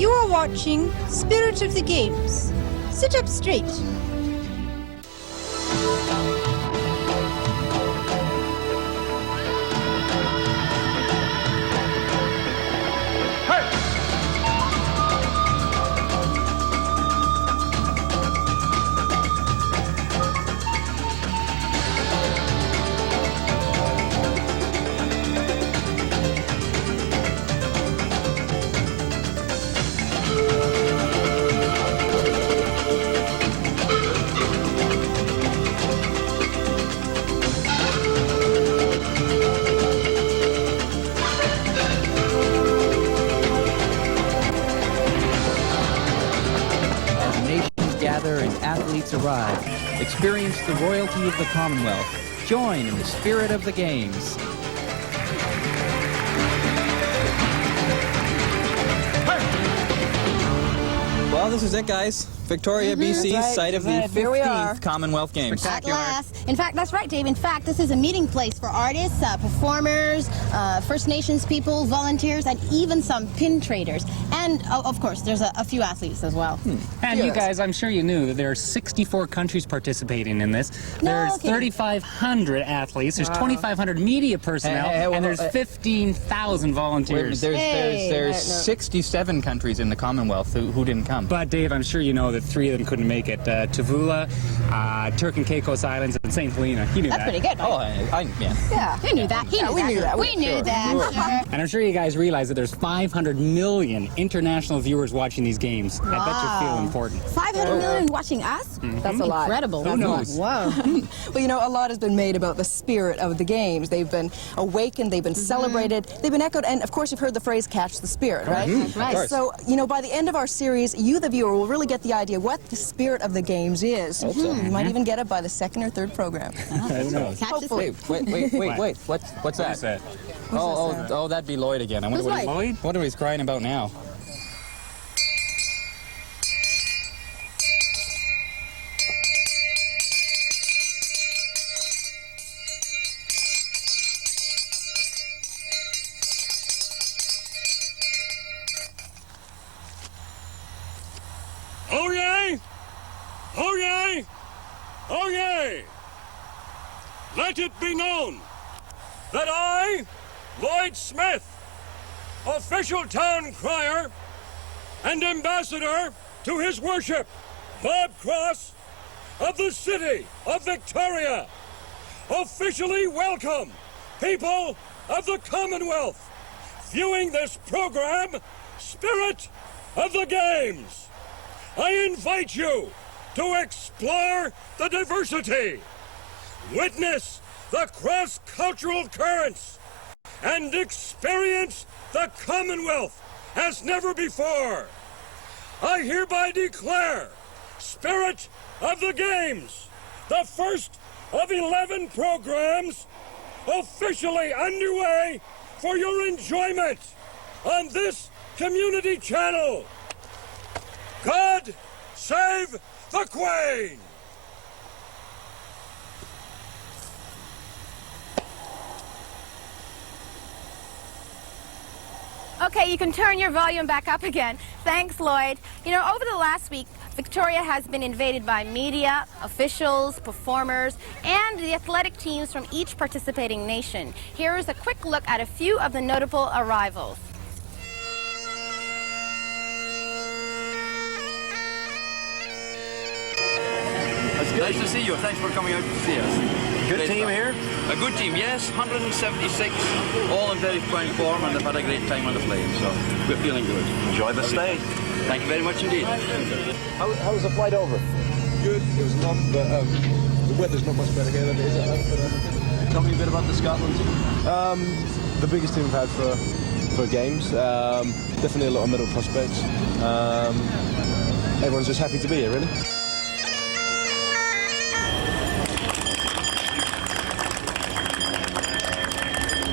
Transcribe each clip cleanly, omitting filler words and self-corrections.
You are watching Spirit of the Games. Sit up straight. Arrive. Experience the royalty of the Commonwealth. Join in the spirit of the games. Well, this is it, guys. Victoria, BC, right. site of the 15th Commonwealth Games. At last. In fact, that's right, Dave. In fact, this is a meeting place for artists, performers, First Nations people, volunteers, and even some pin traders. And, of course, there's a few athletes as well. And you guys, I'm sure you knew that there are 64 countries participating in this. There's 3,500 athletes, there's 2,500 media personnel, and there's 15,000 volunteers. There's 67 countries in the Commonwealth who didn't come. But, Dave, I'm sure you know that 3 of them couldn't make it. Tavula, Turk and Caicos Islands, and St. Helena. You knew That's that. pretty good, right? Oh, yeah. Yeah, we knew that. We knew that. We knew that. Sure. And I'm sure you guys realize that there's 500 million international viewers watching these games. Wow. I bet you feel important. 500 million watching us? That's a lot. Incredible. Who knows? Whoa. Well, you know, a lot has been made about the spirit of the games. They've been awakened, they've been celebrated, they've been echoed, and of course you've heard the phrase catch the spirit, right? That's right. So, you know, by the end of our series, you, the viewer, will really get the idea what the spirit of the games is. You might even get it by the second or third program. Hopefully. Wait. What's that? Who's that? Oh, that'd be Lloyd again. I wonder Who's Lloyd? what he's crying about now. Oh yay! Oh yay! Oh yay! Let it be known that I, Lloyd Smith, official town crier and ambassador to His Worship, Bob Cross of the City of Victoria, officially welcome people of the Commonwealth viewing this program, Spirit of the Games. I invite you to explore the diversity, witness the cross-cultural currents, and experience the Commonwealth as never before. I hereby declare Spirit of the Games, the first of 11 programs, officially underway for your enjoyment on this community channel. God save the Queen! Okay, you can turn your volume back up again. Thanks, Lloyd. You know, over the last week, Victoria has been invaded by media, officials, performers, and the athletic teams from each participating nation. Here is a quick look at a few of the notable arrivals. That's good. Nice to see you. Thanks for coming out to see us. Good team here? A good team, yes. 176, all in very fine form, and they've had a great time on the plane, so we're feeling good. Enjoy the stay. Thank you very much indeed. How was the flight over? Good. It was long, but the weather's not much better here than it is at home. But, Tell me a bit about the Scotland. the biggest team we've had for games. Definitely a lot of middle prospects. Everyone's just happy to be here, really.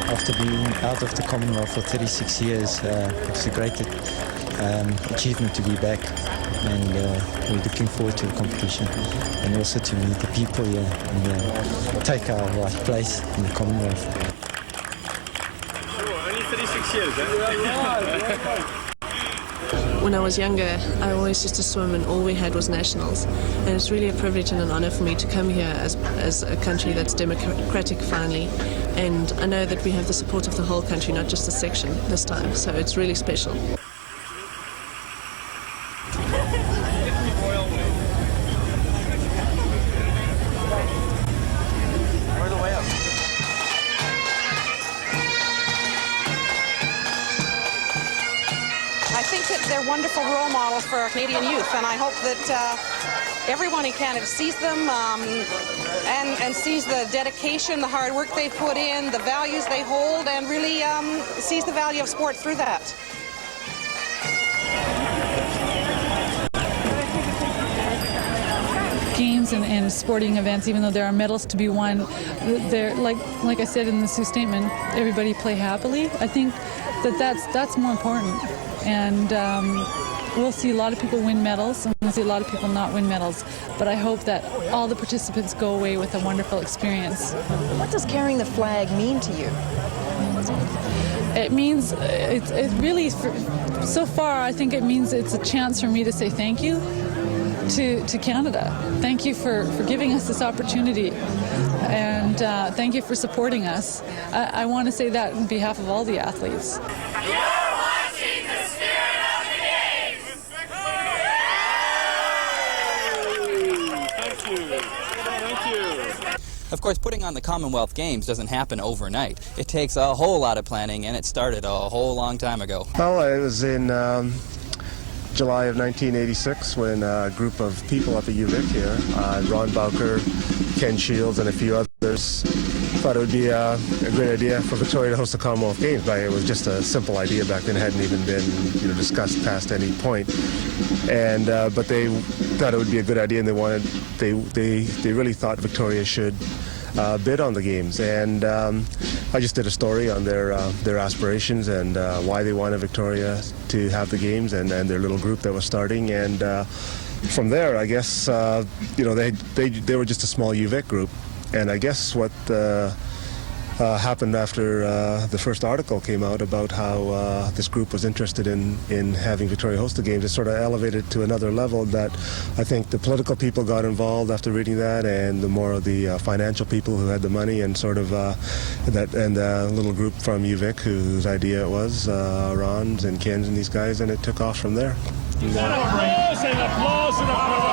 After being out of the Commonwealth for 36 years, it's a great achievement to be back, and we're looking forward to the competition and also to meet the people here and take our right place in the Commonwealth. Sure, only 36 years, eh? When I was younger, I always used to swim and all we had was nationals. And it's really a privilege and an honor for me to come here as a country that's democratic finally. And I know that we have the support of the whole country, not just a section this time. So it's really special. They're wonderful role models for our Canadian youth, and I hope that everyone in Canada sees them and sees the dedication, the hard work they put in, the values they hold, and really sees the value of sport through that. Games and sporting events, even though there are medals to be won, they're like I said in the Sioux statement, everybody play happily. I think that's more important. And we'll see a lot of people win medals, and we'll see a lot of people not win medals. But I hope that all the participants go away with a wonderful experience. What does carrying the flag mean to you? It means, it really, so far, I think it means it's a chance for me to say thank you to Canada. Thank you for giving us this opportunity, and thank you for supporting us. I want to say that on behalf of all the athletes. Of course, putting on the Commonwealth Games doesn't happen overnight. It takes a whole lot of planning, and it started a whole long time ago. Well, it was in July of 1986 when a group of people up at UVic here, Ron Bowker, Ken Shields, and a few others, thought it would be a great idea for Victoria to host the Commonwealth Games. But it was just a simple idea back then; it hadn't even been discussed past any point. And but they thought it would be a good idea, and they really thought Victoria should bid on the games. And I just did a story on their aspirations and why they wanted Victoria to have the games, and their little group that was starting. And from there, I guess they were just a small UVic group. And I guess what happened after the first article came out about how this group was interested in having Victoria host the games, it sort of elevated to another level that I think the political people got involved after reading that, and the more of the financial people who had the money, and sort of and a little group from UVic whose idea it was, Ron's and Ken's and these guys, and it took off from there. Applause and applause and applause.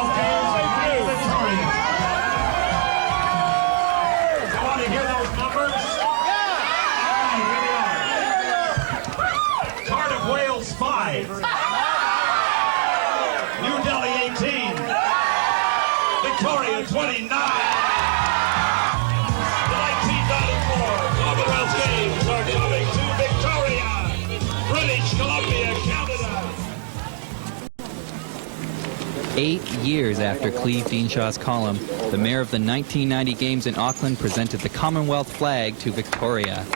New Delhi 18, Victoria 29. The 1994 Commonwealth Games are coming to Victoria, British Columbia, Canada. 8 years after Cleeve Deanshaw's column, the mayor of the 1990 Games in Auckland presented the Commonwealth flag to Victoria.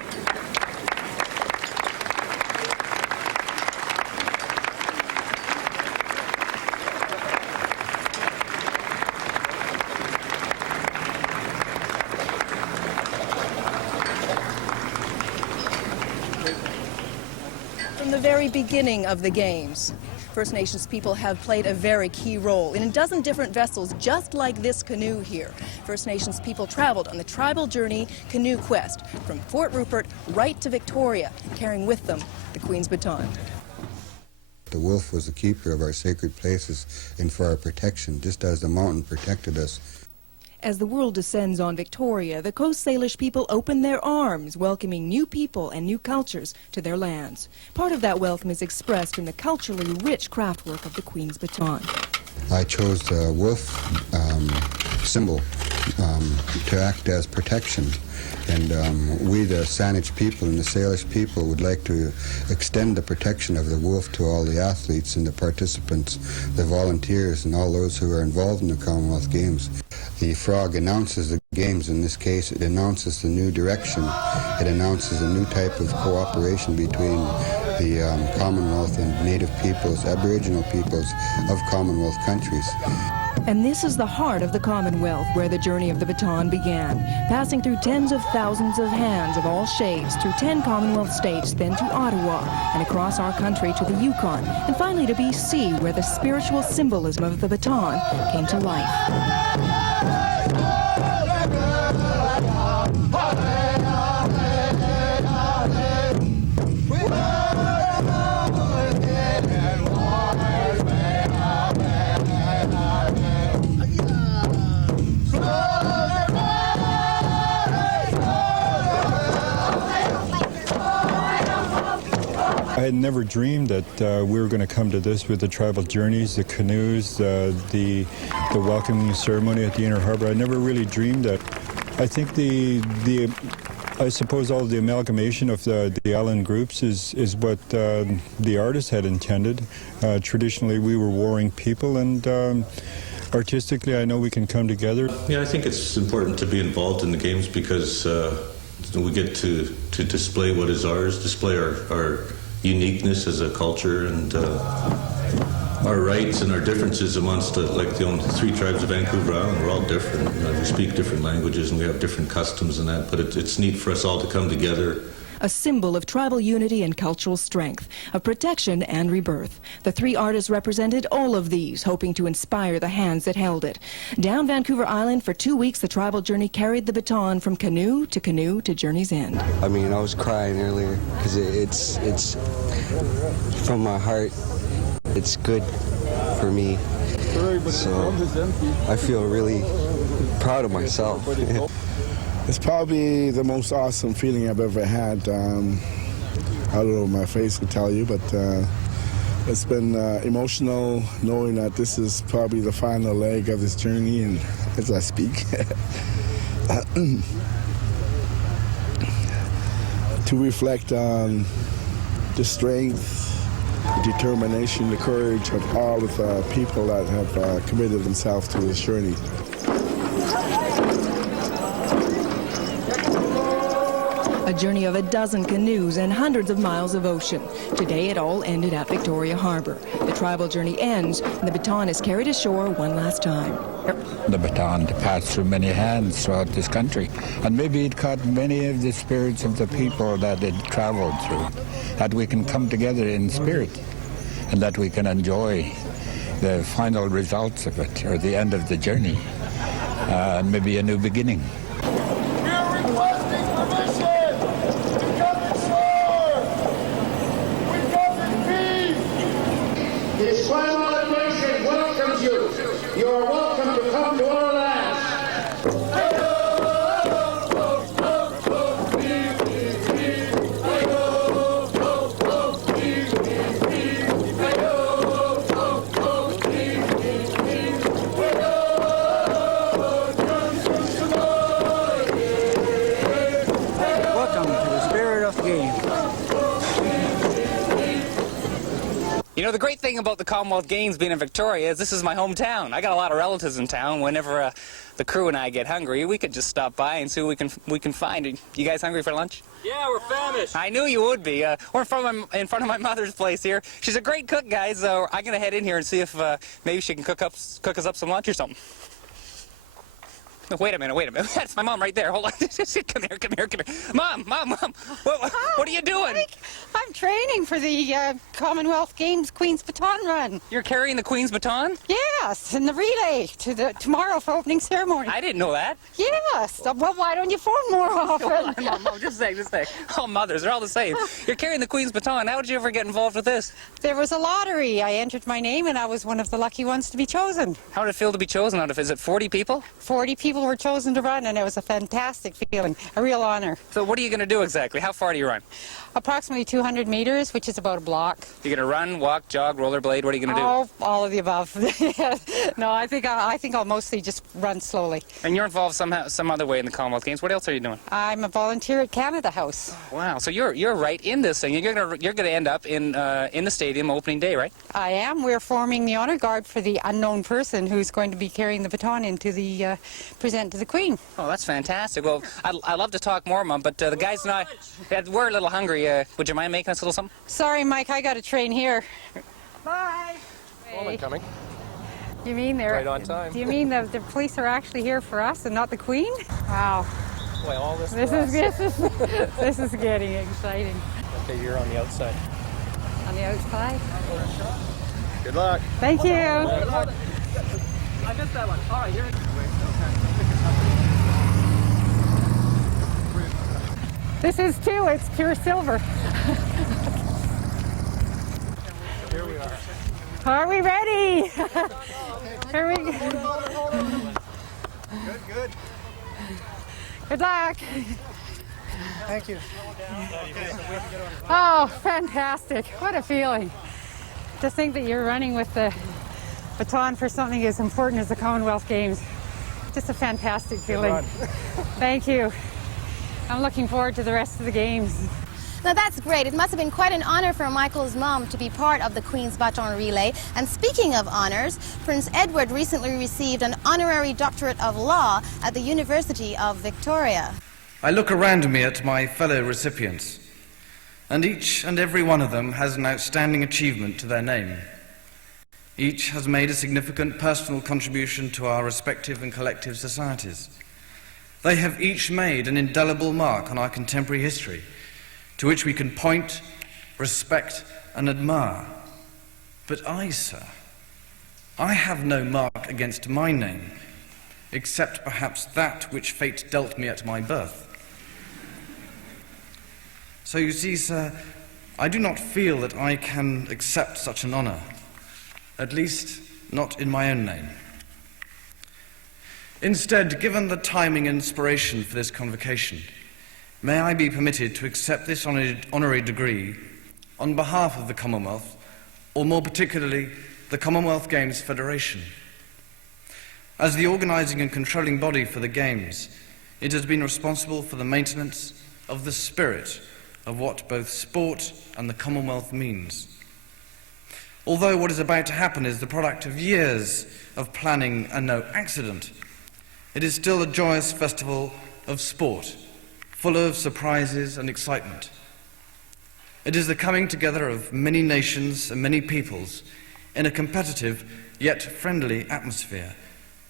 From the very beginning of the Games, First Nations people have played a very key role. In a dozen different vessels, just like this canoe here, First Nations people traveled on the tribal journey Canoe Quest from Fort Rupert right to Victoria, carrying with them the Queen's baton. The wolf was the keeper of our sacred places and for our protection, just as the mountain protected us. As the world descends on Victoria, the Coast Salish people open their arms, welcoming new people and new cultures to their lands. Part of that welcome is expressed in the culturally rich craftwork of the Queen's baton. I chose the wolf symbol to act as protection. And we, the Saanich people and the Salish people, would like to extend the protection of the wolf to all the athletes and the participants, the volunteers, and all those who are involved in the Commonwealth Games. The frog announces the games. In this case, it announces the new direction. It announces a new type of cooperation between the Commonwealth and Native peoples, Aboriginal peoples of Commonwealth countries. And this is the heart of the Commonwealth, where the journey of the baton began, passing through tens of thousands of hands of all shades, through 10 Commonwealth states, then to Ottawa, and across our country to the Yukon, and finally to BC, where the spiritual symbolism of the baton came to life. I had never dreamed that we were going to come to this with the tribal journeys, the canoes, the welcoming ceremony at the Inner Harbour. I never really dreamed that. I think I suppose all the amalgamation of the island groups is what the artists had intended. Traditionally, we were warring people, and artistically, I know we can come together. Yeah, I think it's important to be involved in the games because we get to display what is ours, display our uniqueness as a culture, and our rights and our differences amongst the 3 tribes of Vancouver Island. We're all different. We speak different languages and we have different customs and that, but it's neat for us all to come together. A symbol of tribal unity and cultural strength, of protection and rebirth. The 3 artists represented all of these, hoping to inspire the hands that held it. Down Vancouver Island for 2 weeks, the tribal journey carried the baton from canoe to journey's end. I mean, I was crying earlier because it's from my heart. It's good for me. So I feel really proud of myself. It's probably the most awesome feeling I've ever had. I don't know if my face could tell you, but it's been emotional knowing that this is probably the final leg of this journey, and as I speak. To reflect on the strength, the determination, the courage of all of the people that have committed themselves to this journey. A journey of a dozen canoes and hundreds of miles of ocean. Today it all ended at Victoria Harbour. The tribal journey ends and the baton is carried ashore one last time. The baton passed through many hands throughout this country, and maybe it caught many of the spirits of the people that it traveled through, that we can come together in spirit and that we can enjoy the final results of it, or the end of the journey, and maybe a new beginning. This Kwagilth nation welcomes you. You are welcome to come to our lands. Welcome to the spirit of the game. You know, the great thing about the Commonwealth Games being in Victoria is this is my hometown. I got a lot of relatives in town. Whenever the crew and I get hungry, we could just stop by and see what we can find. You guys hungry for lunch? Yeah, we're famished. I knew you would be. We're in front of my mother's place here. She's a great cook, guys. So I'm gonna head in here and see if maybe she can cook us up some lunch or something. No, wait a minute. That's my mom right there. Hold on. Come here. Mom. What are you doing? I'm training for the Commonwealth Games Queen's Baton Run. You're carrying the Queen's Baton? Yes, in the relay to tomorrow for opening ceremony. I didn't know that. Yes. Well, why don't you form more often? Hold on, Mom, just a sec. All mothers, they're all the same. You're carrying the Queen's Baton. How did you ever get involved with this? There was a lottery. I entered my name and I was one of the lucky ones to be chosen. How did it feel to be chosen out of, is it 40 people? 40 people were chosen to run, and it was a fantastic feeling, a real honor. So what are you going to do exactly? How far do you run? Approximately 200 meters, which is about a block. You're going to run, walk, jog, rollerblade? What are you going to do? Oh, all of the above. No, I think I'll mostly just run slowly. And you're involved some other way in the Commonwealth Games. What else are you doing? I'm a volunteer at Canada House. Wow, so you're right in this thing. You're going to end up in the stadium opening day, right? I am. We're forming the honor guard for the unknown person who's going to be carrying the baton into the present to the Queen. Oh, that's fantastic. Well, I'd love to talk more, Mom, but the guys and I, we're a little hungry. Would you mind making us a little something? Sorry, Mike, I got a train here. Bye. Woman coming. You mean they're right on time? Do you mean the police are actually here for us and not the Queen? Wow. Boy, all this. This is getting exciting. Okay, you're on the outside. On the outside. Good luck. Thank you. Good luck. I missed that one. All right, here. This is too. It's pure silver. Here we are. Are we ready? Here we go. Good. Good luck. Thank you. Oh, fantastic. What a feeling. To think that you're running with the baton for something as important as the Commonwealth Games. Just a fantastic feeling. Thank you. I'm looking forward to the rest of the games. Now that's great. It must have been quite an honor for Michael's mom to be part of the Queen's Baton Relay. And speaking of honors, Prince Edward recently received an honorary doctorate of law at the University of Victoria. I look around me at my fellow recipients, and each and every one of them has an outstanding achievement to their name. Each has made a significant personal contribution to our respective and collective societies. They have each made an indelible mark on our contemporary history, to which we can point, respect, and admire. But I, sir, I have no mark against my name, except perhaps that which fate dealt me at my birth. So you see, sir, I do not feel that I can accept such an honor, at least not in my own name. Instead, given the timing and inspiration for this convocation, may I be permitted to accept this honorary degree on behalf of the Commonwealth, or more particularly, the Commonwealth Games Federation. As the organising and controlling body for the Games, it has been responsible for the maintenance of the spirit of what both sport and the Commonwealth means. Although what is about to happen is the product of years of planning and no accident, it is still a joyous festival of sport, full of surprises and excitement. It is the coming together of many nations and many peoples in a competitive yet friendly atmosphere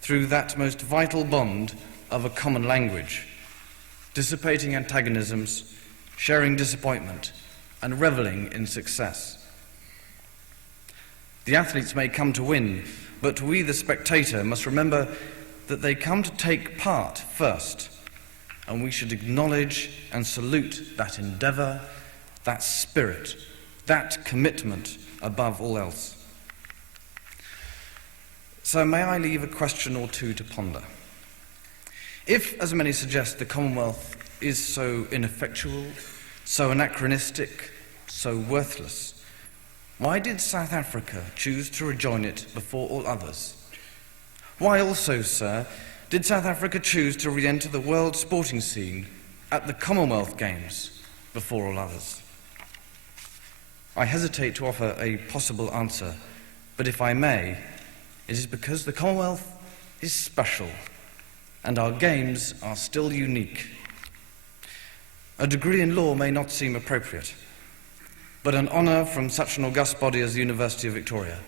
through that most vital bond of a common language, dissipating antagonisms, sharing disappointment, and reveling in success. The athletes may come to win, but we, the spectator, must remember that they come to take part first, and we should acknowledge and salute that endeavour, that spirit, that commitment above all else. So may I leave a question or two to ponder? If, as many suggest, the Commonwealth is so ineffectual, so anachronistic, so worthless, why did South Africa choose to rejoin it before all others? Why also, sir, did South Africa choose to re-enter the world sporting scene at the Commonwealth Games before all others? I hesitate to offer a possible answer, but if I may, it is because the Commonwealth is special and our games are still unique. A degree in law may not seem appropriate, but an honour from such an august body as the University of Victoria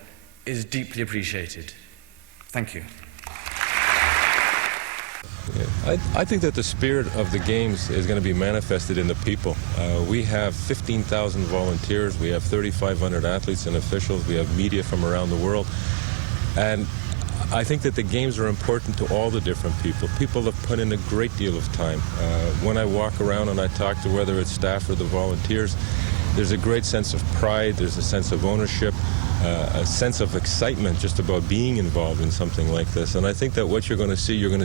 is deeply appreciated. Thank you. I think that the spirit of the Games is going to be manifested in the people. We have 15,000 volunteers, we have 3,500 athletes and officials, we have media from around the world, and I think that the Games are important to all the different people. People have put in a great deal of time. When I walk around and I talk to whether it's staff or the volunteers, there's a great sense of pride, there's a sense of ownership, a sense of excitement just about being involved in something like this. And I think that what you're going to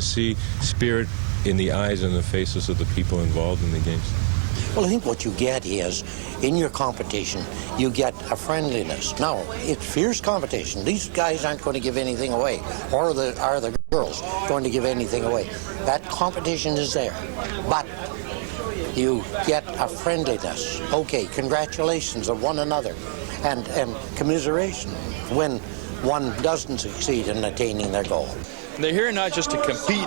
see spirit in the eyes and the faces of the people involved in the Games. Well, I think what you get is, in your competition, you get a friendliness. Now, it's fierce competition. These guys aren't going to give anything away, or are the girls going to give anything away. That competition is there, but you get a friendliness. Okay, congratulations of one another, and commiseration when one doesn't succeed in attaining their goal. They're here not just to compete,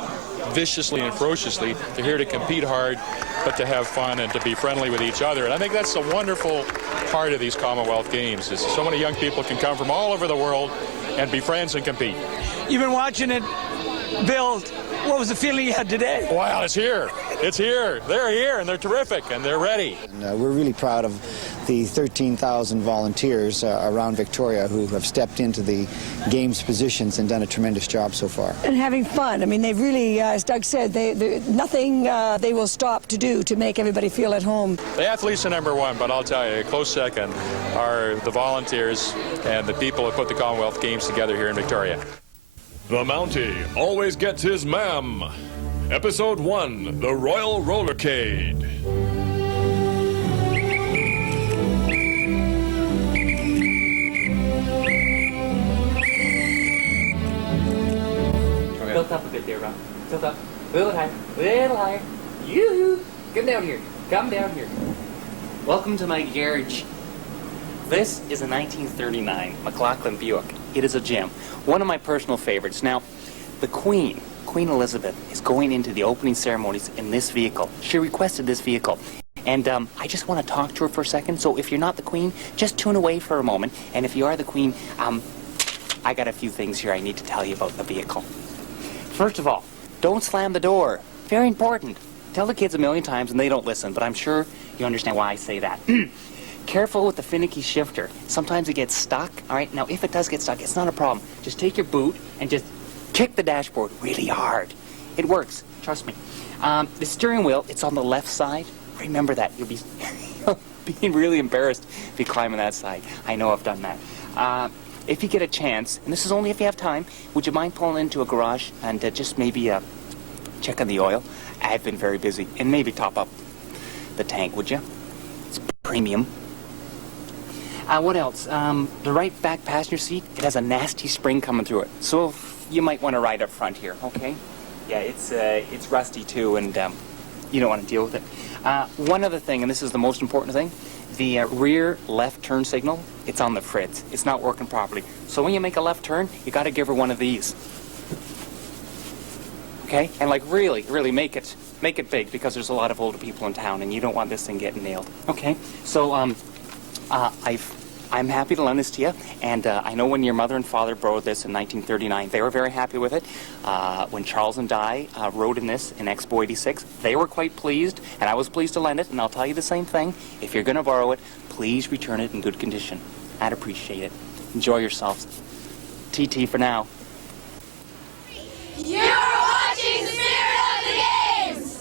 viciously and ferociously. They're here to compete hard, but to have fun and to be friendly with each other. And I think that's a wonderful part of these Commonwealth Games, is so many young people can come from all over the world and be friends and compete. You've been watching it build. What was the feeling you had today? Wow, it's here. It's here. They're here, and they're terrific, and they're ready. And, we're really proud of the 13,000 volunteers around Victoria who have stepped into the games positions and done a tremendous job so far. And having fun. I mean, they've really, as Doug said, nothing they will stop to do to make everybody feel at home. The athletes are number one, but I'll tell you, a close second are the volunteers and the people who put the Commonwealth Games together here in Victoria. The Mountie always gets his ma'am. Episode 1, The Royal Rollercade. Tilt up a bit there, Rob. Tilt up. A little higher. A little higher. Yoo-hoo! Come down here. Come down here. Welcome to my garage. This is a 1939 McLaughlin Buick. It is a gem. One of my personal favorites. Now, the Queen Elizabeth, is going into the opening ceremonies in this vehicle. She requested this vehicle. And I just want to talk to her for a second. So if you're not the Queen, just tune away for a moment. And if you are the Queen, I got a few things here I need to tell you about the vehicle. First of all, don't slam the door. Very important. Tell the kids a million times and they don't listen, but I'm sure you understand why I say that. Careful with the finicky shifter. Sometimes it gets stuck, all right? Now, if it does get stuck, it's not a problem. Just take your boot and just kick the dashboard really hard. It works, trust me. The steering wheel, it's on the left side. Remember that. You'll be being really embarrassed if you climb on that side. I know I've done that. If you get a chance, and this is only if you have time, would you mind pulling into a garage and just maybe check on the oil? I've been very busy. And maybe top up the tank, would you? It's premium. What else? The right back passenger seat, it has a nasty spring coming through it. So you might want to ride up front here, okay? Yeah, it's rusty too, and you don't want to deal with it. One other thing, and this is the most important thing, the rear left turn signal, it's on the fritz. It's not working properly. So when you make a left turn, you got to give her one of these. Okay? And like really, really make it big, because there's a lot of older people in town, and you don't want this thing getting nailed. Okay? So I'm happy to lend this to you, and I know when your mother and father borrowed this in 1939, they were very happy with it. When Charles and Di rode in this in Expo 86, they were quite pleased, and I was pleased to lend it, and I'll tell you the same thing. If you're going to borrow it, please return it in good condition. I'd appreciate it. Enjoy yourselves. TT for now. You're watching Spirit of the Games!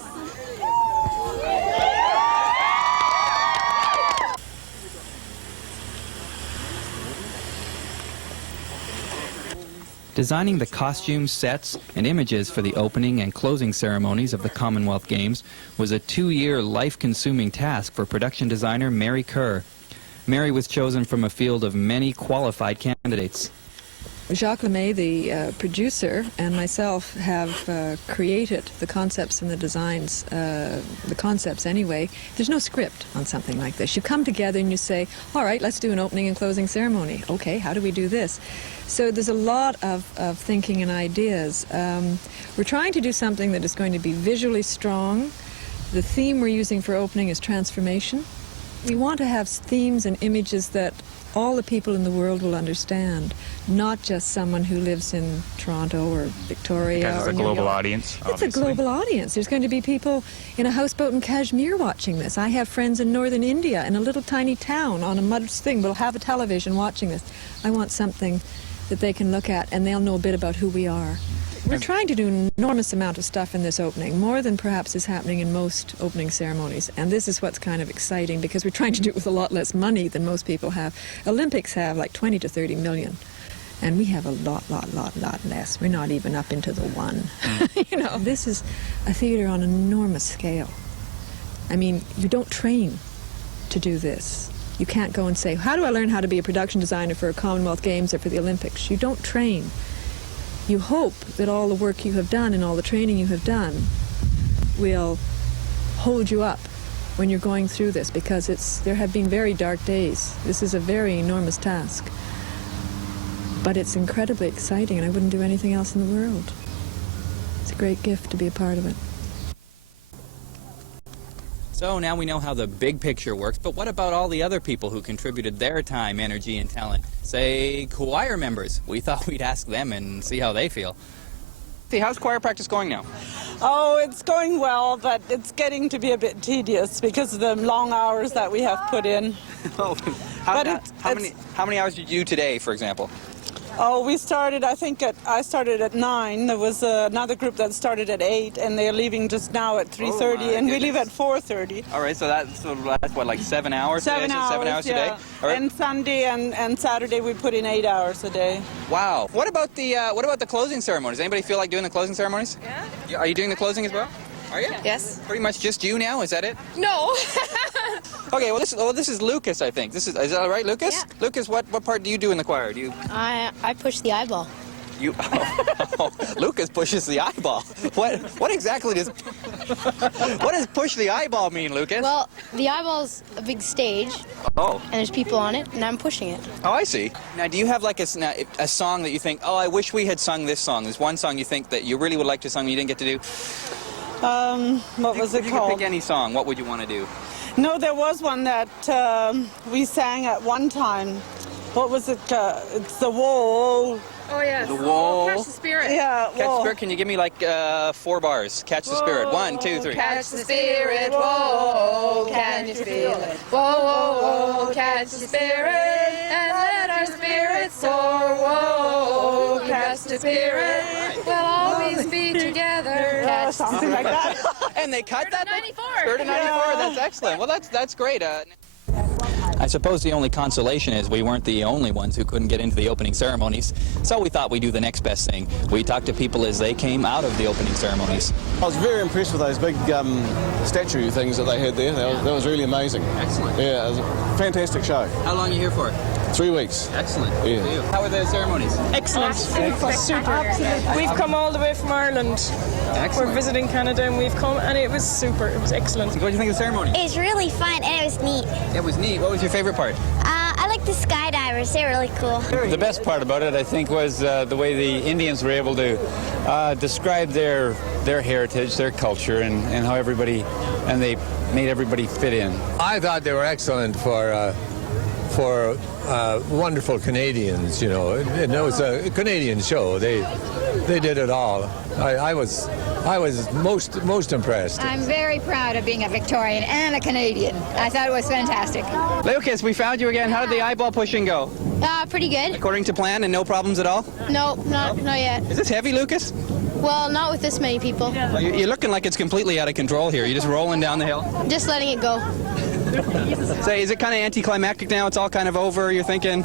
Designing the costumes, sets, and images for the opening and closing ceremonies of the Commonwealth Games was a 2-year life-consuming task for production designer Mary Kerr. Mary was chosen from a field of many qualified candidates. Jacques Lemay, the producer, and myself have created the concepts and the designs, the concepts anyway. There's no script on something like this. You come together and you say, all right, let's do an opening and closing ceremony. Okay, how do we do this? So there's a lot of thinking and ideas. We're trying to do something that is going to be visually strong. The theme we're using for opening is transformation. We want to have themes and images that all the people in the world will understand, not just someone who lives in Toronto or Victoria. Because it's a global audience, obviously. It's a global audience. There's going to be people in a houseboat in Kashmir watching this. I have friends in northern India in a little tiny town on a mud thing will have a television watching this. I want something that they can look at and they'll know a bit about who we are. We're trying to do an enormous amount of stuff in this opening, more than perhaps is happening in most opening ceremonies. And this is what's kind of exciting, because we're trying to do it with a lot less money than most people have. Olympics have like 20 to 30 million. And we have a lot less. We're not even up into the one. You know, this is a theater on an enormous scale. I mean, you don't train to do this. You can't go and say, how do I learn how to be a production designer for a Commonwealth Games or for the Olympics? You don't train. You hope that all the work you have done and all the training you have done will hold you up when you're going through this, because there have been very dark days. This is a very enormous task. But it's incredibly exciting, and I wouldn't do anything else in the world. It's great gift to be a part of it. So now we know how the big picture works, but what about all the other people who contributed their time, energy, and talent? Say, choir members. We thought we'd ask them and see how they feel. Hey, how's choir practice going now? Oh, it's going well, but it's getting to be a bit tedious because of the long hours that we have put in. Oh, how many hours did you do today, for example? Oh, we started, I started at 9. There was another group that started at 8, and they're leaving just now at 3:30, and we leave at 4:30. All right, so that's what, like 7 hours? 7 hours, 7 hours yeah. a day? All right. And Sunday and Saturday we put in 8 hours a day. Wow. What about the closing ceremonies? Anybody feel like doing the closing ceremonies? Yeah. Are you doing the closing as well? Are you? Yes. Pretty much just you now, is that it? No. Okay, well this is Lucas, I think. Is that right, Lucas? Yeah. Lucas, what part do you do in the choir? Do you? I push the eyeball. You? Oh, Lucas pushes the eyeball. What exactly does push the eyeball mean, Lucas? Well, the eyeball's a big stage. Oh. And there's people on it, and I'm pushing it. Oh, I see. Now, do you have like a song that you think, oh, I wish we had sung this song? There's one song you think that you really would like to sing and you didn't get to do? What was it called? You could pick any song. What would you want to do? No, there was one that we sang at one time. What was it? It's the Whoa. Oh, yes. The Whoa. Catch the Spirit. Yeah, Catch the Spirit. Can you give me like 4 bars? Catch the Spirit. 1, 2, 3. Catch the Spirit, whoa, can you feel it? Whoa, whoa, whoa, catch the Spirit, and let our spirits soar. Whoa, catch the Spirit, we'll always be together. Catch something like that. And they cut that? 94. Spirit of 94. That's excellent. Well, that's great. I suppose the only consolation is we weren't the only ones who couldn't get into the opening ceremonies, so we thought we'd do the next best thing. We talked to people as they came out of the opening ceremonies. I was very impressed with those big statue things that they had there. That was really amazing. Excellent. Yeah, it was a fantastic show. How long are you here for? 3 weeks. Excellent. Yeah. How were the ceremonies? Excellent. Super. We've come all the way from Ireland. Excellent. We're visiting Canada and we've come, and it was super. It was excellent. What do you think of the ceremony? It was really fun and it was neat. It was neat. What was your favorite part? I like the skydivers. They're really cool. The best part about it, I think, was the way the Indians were able to describe their heritage, their culture, and how they made everybody fit in. I thought they were excellent for wonderful Canadians. You know, it was a Canadian show. They did it all. I was most impressed. I'm very proud of being a Victorian and a Canadian. I thought it was fantastic. Lucas, we found you again. How did the eyeball pushing go? Pretty good. According to plan and no problems at all? No, not yet. Is this heavy, Lucas? Well, not with this many people. Well, you're looking like it's completely out of control here. You're just rolling down the hill. Just letting it go. Say, is it kind of anticlimactic now? It's all kind of over, you're thinking?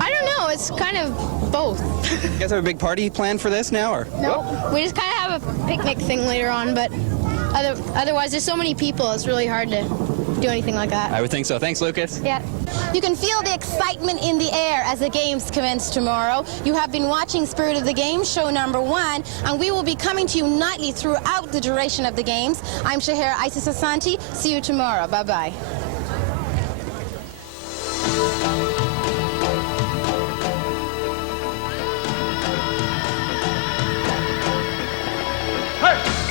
I don't know. It's kind of both. You guys have a big party planned for this now, or? No. We just kind of have a picnic thing later on, but otherwise there's so many people, it's really hard to do anything like that. I would think so. Thanks, Lucas. Yeah. You can feel the excitement in the air as the games commence tomorrow. You have been watching Spirit of the Games, show number 1, and we will be coming to you nightly throughout the duration of the games. I'm Shaheera Asante. See you tomorrow. Bye-bye. Hey!